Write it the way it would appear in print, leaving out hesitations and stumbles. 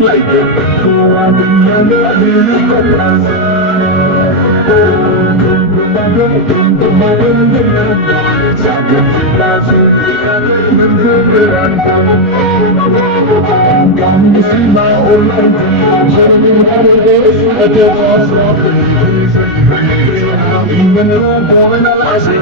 lại được thu hoa tình nhân đã đi con là bằng nước cùng màu bên những chạm được ta sự mình thương về anh cảm xin mà ôn anh cho nên hai đứa sẽ theo gió gió mình luôn có nó là gì